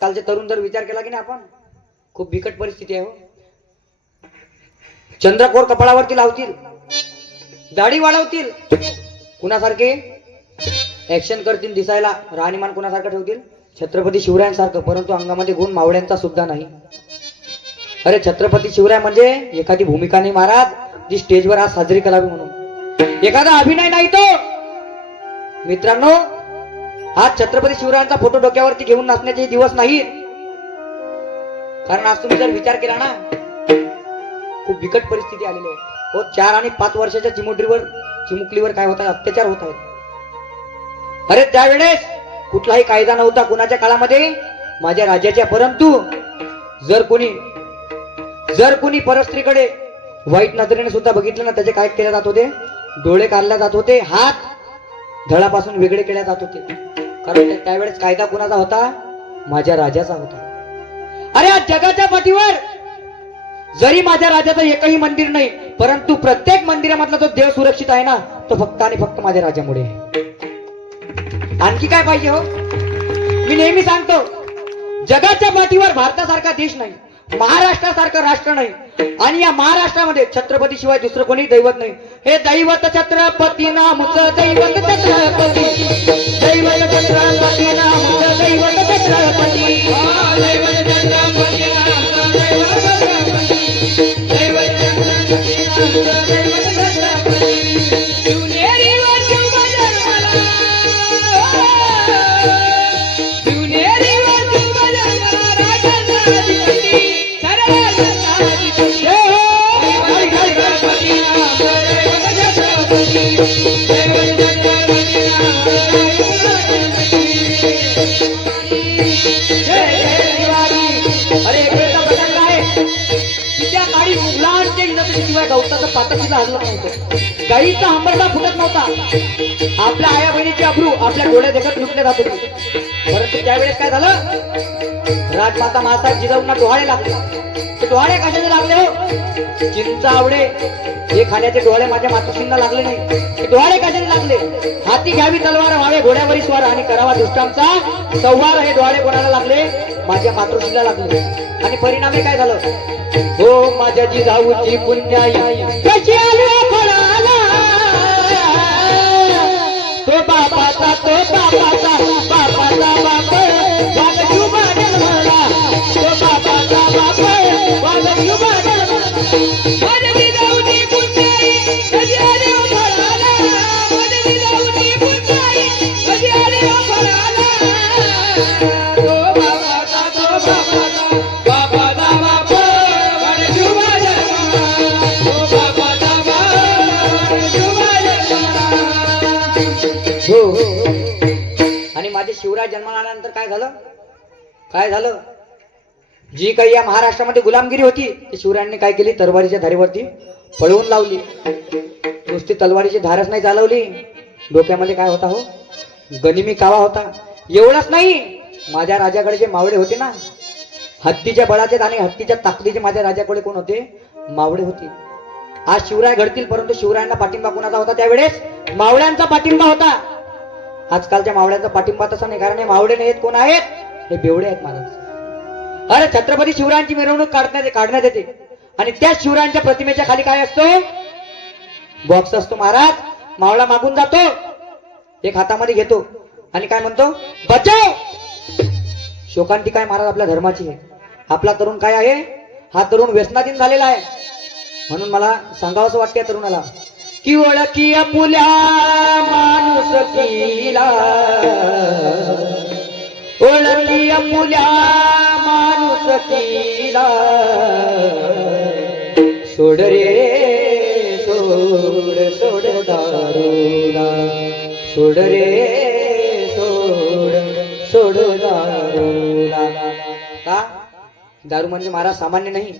कालचे तरुण जर विचार केला की नाही आपण, खूप बिकट परिस्थिती आहे हो. चंद्रकोर कपाळावरती लावतील, दाढी वाढवतील, कुणासारखे ऍक्शन करतील, दिसायला राहणीमान कुणासारखं ठेवतील, छत्रपती शिवरायांसारखं, परंतु अंगामध्ये गुण मावळ्यांचा सुद्धा नाही. अरे छत्रपती शिवराय म्हणजे एखादी भूमिका नाही महाराज, जी स्टेजवर आज साजरी करावी म्हणून, एखादा अभिनय नाही तो. मित्रांनो, आज छत्रपती शिवरायांचा फोटो डोक्यावरती घेऊन नाचण्याचे दिवस नाही. कारण आज तुम्ही जर विचार केला ना, खूप बिकट परिस्थिती आलेली आहे हो. 4 आणि 5 वर्षाच्या चिमुकलीवर काय होतात, अत्याचार होत आहेत. अरे त्यावेळेस कुठलाही कायदा नव्हता कुणाच्या काळामध्ये माझ्या राजाच्या, परंतु जर कोणी परस्त्रीकडे वाईट नजरेने सुद्धा बघितलं ना, त्याचे काय केले जात होते, डोळे काढले जात होते, हात धडापासून वेगळे केले जात होते. कारण त्यावेळेस कायदा कुणाचा होता, माझ्या राजाचा होता. अरे आज जगाच्या पाठीवर जरी माझ्या राजाचं एकही मंदिर नाही, परंतु प्रत्येक मंदिरामधला जो देव सुरक्षित आहे ना, तो फक्त आणि फक्त माझ्या राजामुळे आहे. आणखी काय पाहिजे हो. मी नेहमी सांगतो, जगाच्या पाठीवर भारतासारखा देश नाही, महाराष्ट्रासारखं राष्ट्र नाही, आणि या महाराष्ट्रामध्ये छत्रपती शिवाय दुसरं कोणी दैवत नाही. हे दैवत छत्रपती नामचं दैवत छत्रपती, दैवत छत्रपती नामचं दैवत छत्रपती, दैवत छत्रपती नामचं दैवत छत्रपती, दैवत छत्रपती नामचं दैवत छत्रपती. शिवनेरी वर शिवबजर मला, शिवनेरी वर शिवबजर मला, राजाचा अधिपती, गवताचं पातळ सुद्धा हलत नव्हतं, गाईचा हंबरडा फुटत नव्हता, आपल्या आया बहिणीची अब्रू आपल्या डोळ्या देखत लुटले जात होते. परंतु त्यावेळेस काय झालं, राजमाता महासाहेब जिजाऊंना डोहाळे लागले. ते डोहाळे कशाने लागले हो, चिंचा आवडे हे खाण्याचे डोहाळे माझ्या मातोश्रींना लागले नाही. ते डोहाळे कशाने लागले, हाती घ्यावी तलवार, व्हावे घोड्यावरी स्वार, आणि करावा दुष्टांचा संहार, हे डोहाळे कोणाला लागले, माझ्या मातोश्रीला लागले. आणि परिणामी काय झालं हो, माझ्या जिजाऊची पुण्याई कशी आली फळाला, तो बापाचा बापाचा बाप वाघ जुबाडल म्हणा, तो बापाचा बाप वाघ जुबाडल म्हणा. माझ्या जिजाऊची पुण्याई कशी आली फळाला, माझ्या जिजाऊची पुण्याई कशी आली फळाला, तो बापाचा आणि माझे शिवराय जन्माला आल्यानंतर काय झालं, जी काही या महाराष्ट्रामध्ये गुलामगिरी होती, ती शिवरायांनी काय केली, तलवारीच्या धारेवरती पळवून लावली. नुसती तलवारीची धारच नाही चालवली, डोक्यामध्ये काय होता हो, गनिमी कावा होता. एवढंच नाही, माझ्या राजाकडे जे मावळे होते ना, हत्तीच्या बळाचे आणि हत्तीच्या ताकदीचे माझ्या राजाकडे कोण होते, मावळे होते. आज शिवराय घडतील, परंतु शिवरायांना पाठिंबा कोणाचा होता, त्यावेळेस मावळ्यांचा पाठिंबा होता. आजकालच्या मावळ्यांचा पाठिंबा तसा नाही, कारण हे मावळे नाहीत, कोण आहेत, हे बेवडे आहेत महाराज. अरे छत्रपती शिवरायांची मिरवणूक काढण्यात येते, आणि त्या शिवरायांच्या प्रतिमेच्या खाली काय असतो, बॉक्स असतो महाराज. मावळा मागून जातो, एक हातामध्ये घेतो आणि काय म्हणतो, बचाव. शोकांती काय महाराज आपल्या धर्माची आहे. आपला तरुण काय आहे, हा तरुण व्यसनाधीन झालेला आहे. म्हणून मला सांगावंसं वाटतं तरुणाला, की ओळखी आपुल्या माणूस कीला, ओळखी आपुल्या माणूस कीला, सोड रे सोड, सोड दारूला, सोड रे सोड, सोड दारूला. का दारू म्हणजे महाराज सामान्य नाही,